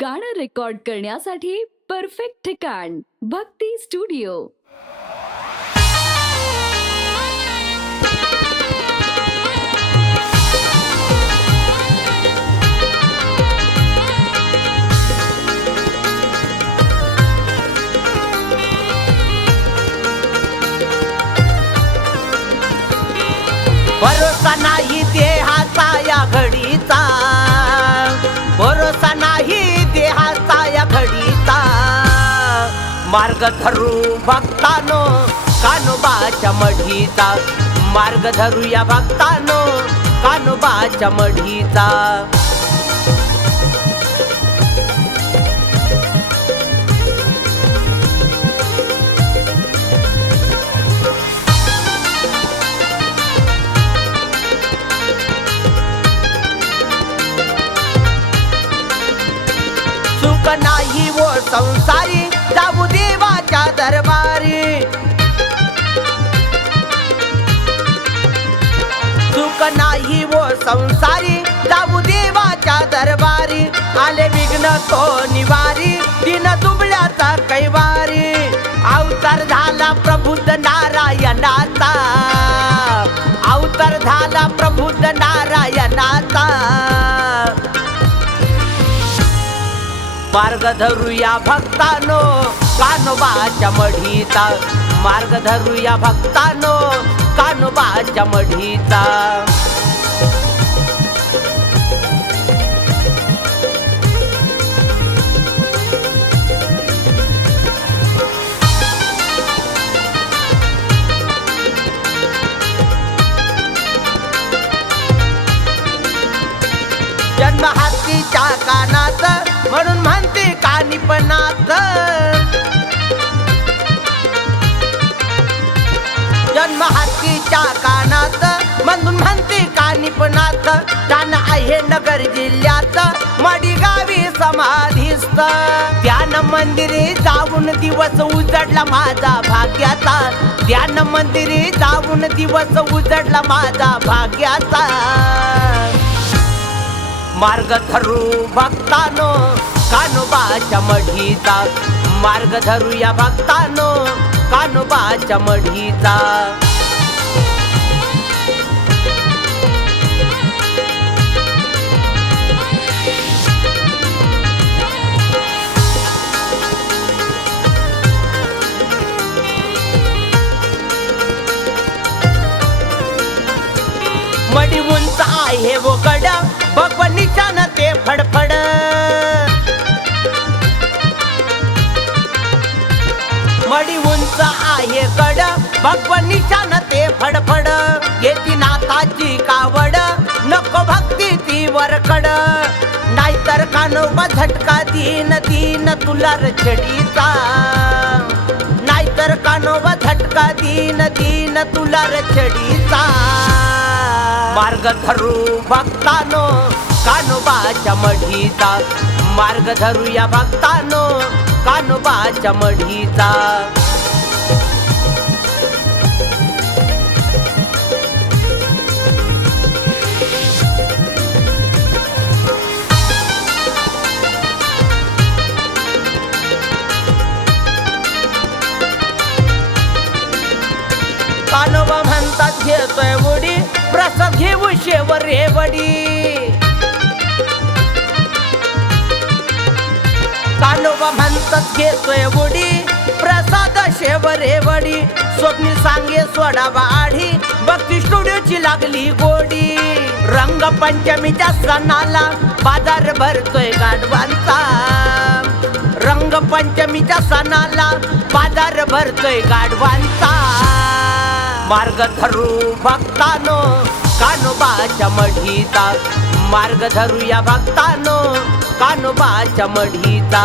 गाणं रेकॉर्ड करण्यासाठी परफेक्ट ठिकाण भक्ती स्टुडिओ. भरोसा नाही ते मार्ग धरू भक्तानो कानोबाच्या मढीचा. मार्ग धरू या भक्तानो कानोबाच्या मढीचा. नाही वो संसारी जाऊ देवाच्या दरबारी. सुख नाही वो संसारी जाऊ देवाच्या दरबारी. आले विघ्न तो निवारी दिन दुबळ्याचा कैवारी. अवतार झाला प्रबुद्ध नारायणाचा. अवतार झाला प्रबुद्ध नारायणाचा. मार्ग धरूया भक्तानो कानोबाच्या मढीचा. मार्ग धरूया भक्तानो कानोबाच्या मढीचा. कानिपणात जन्म हत्तीच्या कानात म्हणून म्हणते कानिपणात. जाण आहे नगर जिल्ह्यात मडी गावी समाधीस्त. ध्यान मंदिरी जाऊन दिवस उजडला माझा भाग्याचा. ध्यान मंदिरी जाऊन दिवस उजडला माझा भाग्याचा. मार्ग ठरू भक्तानो कानोबाच्या मढीचा. मार्ग धरू या भक्तानो कानोबाच्या मढीचा. मडी उंच आहे वो गड. भगवन निशान ते फडफ गड निशान ते फडफड. येती नाथाची कावड नको भक्ती ती वरकड नाहीतर कानोबा झटका तीन तीन तुला रचडीचा नाहीतर कानोबा झटका तीन तीन तुला रचडीचा मार्ग धरू भक्तानो कानोबाच्या मढीचा. मार्ग धरू या भक्तानो कानोबाच्या मढीचा. घेतोय उडी. प्रसाद घेऊ शेवर रे वडी. कानोबा म्हणतात घेतोय उडी. प्रसाद शेवरे वडी. स्वप्नी सांगे सोडा वाढी भक्ती स्टुडिओची लागली गोडी. रंग पंचमीच्या सणाला बाजार भरतोय गाडवांचा रंगपंचमीच्या सणाला बाजार भरतोय गाडवांचा मार्ग धरू भक्तानो कानोबाच्या मढीचा. मार्ग धरूया भक्तानो कानोबाच्या मढीचा.